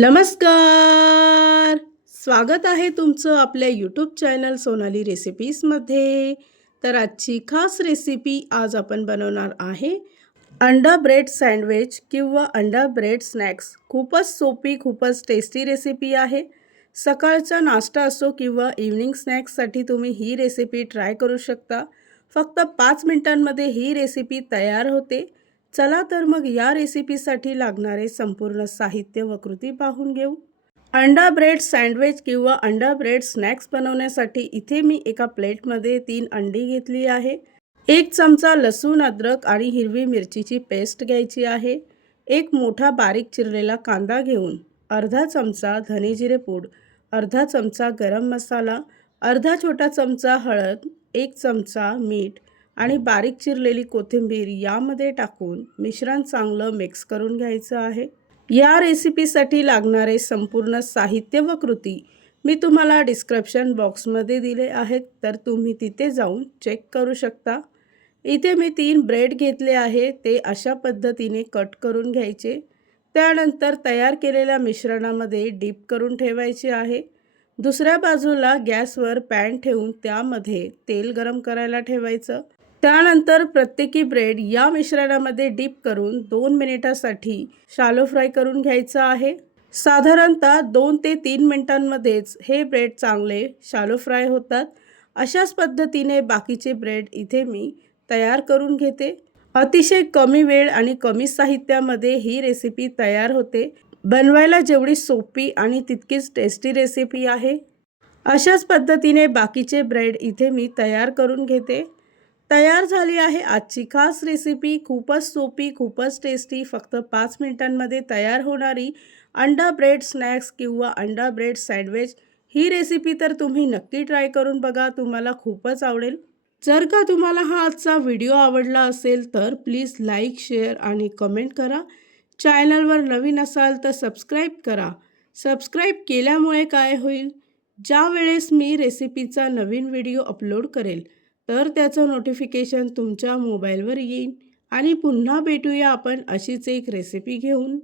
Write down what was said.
नमस्कार. स्वागत आहे तुमचं आपल्या यूट्यूब चॅनल सोनाली रेसिपीजमध्ये. तर आजची खास रेसिपी आज आपण बनवणार आहे अंडा ब्रेड सँडविच किंवा अंडा ब्रेड स्नॅक्स. खूपच सोपी, खूपच टेस्टी रेसिपी आहे. सकाळचा नाश्ता असो किंवा इव्हनिंग स्नॅक्ससाठी तुम्ही ही रेसिपी ट्राय करू शकता. फक्त 5 मिनिटांमध्ये ही रेसिपी तयार होते. चला तर मग या रेसिपीसाठी लागणारे संपूर्ण साहित्य व कृती पाहून घेऊ. अंडा ब्रेड सँडविच किंवा अंडा ब्रेड स्नॅक्स बनवण्यासाठी इथे मी एका प्लेटमध्ये 3 अंडी घेतली आहे. 1 चमचा लसूण, अद्रक आणि हिरवी मिरचीची पेस्ट घ्यायची आहे. 1 मोठा बारीक चिरलेला कांदा घेऊन अर्धा चमचा धने जिरे पूड, अर्धा चमचा गरम मसाला, अर्धा छोटा चमचा हळद, 1 चमचा मीठ आणि बारीक चिरलेली कोथिंबीर यामध्ये टाकून मिश्रण चांगलं मिक्स करून घ्यायचं आहे. या रेसिपीसाठी लागणारे संपूर्ण साहित्य व कृती मी तुम्हाला डिस्क्रिप्शन बॉक्समध्ये दिले आहेत, तर तुम्ही तिथे जाऊन चेक करू शकता. इथे मी 3 ब्रेड घेतले आहे. ते अशा पद्धतीने कट करून घ्यायचे. त्यानंतर तयार केलेल्या मिश्रणामध्ये डीप करून ठेवायचे आहे. दुसऱ्या बाजूला गॅसवर पॅन ठेवून त्यामध्ये तेल गरम करायला ठेवायचं. त्यानंतर प्रत्येकी ब्रेड या मिश्रणामध्ये डीप करून 2 मिनिटासाठी शालो फ्राय करून घ्यायचं आहे. साधारणतः 2 ते 3 मिनिटांमध्येच हे ब्रेड चांगले शालो फ्राय होतात. अशाच पद्धतीने बाकीचे ब्रेड इथे मी तयार करून घेते. अतिशय कमी वेळ आणि कमी साहित्यामध्ये ही रेसिपी तयार होते. बनवायला जेवढी सोपी आणि तितकीच टेस्टी रेसिपी आहे. अशाच पद्धतीने बाकीचे ब्रेड इथे मी तयार करून घेते. तयार झाली आहे आजची खास रेसिपी. खूपच सोपी, खूपच टेस्टी, फक्त 5 मिनिटांमध्ये तयार होणारी अंडा ब्रेड स्नॅक्स किंवा अंडा ब्रेड सँडविच. ही रेसिपी तर तुम्ही नक्की ट्राय करून बघा, तुम्हाला खूपच आवडेल. जर का तुम्हाला हा आजचा व्हिडिओ आवडला असेल तर प्लीज लाईक, शेअर आणि कमेंट करा. चॅनलवर नवीन असाल तर सबस्क्राईब करा. सबस्क्राईब केल्यामुळे काय होईल, ज्या वेळेस मी रेसिपीचा नवीन व्हिडिओ अपलोड करेल तर त्याचं नोटिफिकेशन तुमच्या मोबाईलवर येईल. आणि पुन्हा भेटूया आपण अशीच एक रेसिपी घेऊन.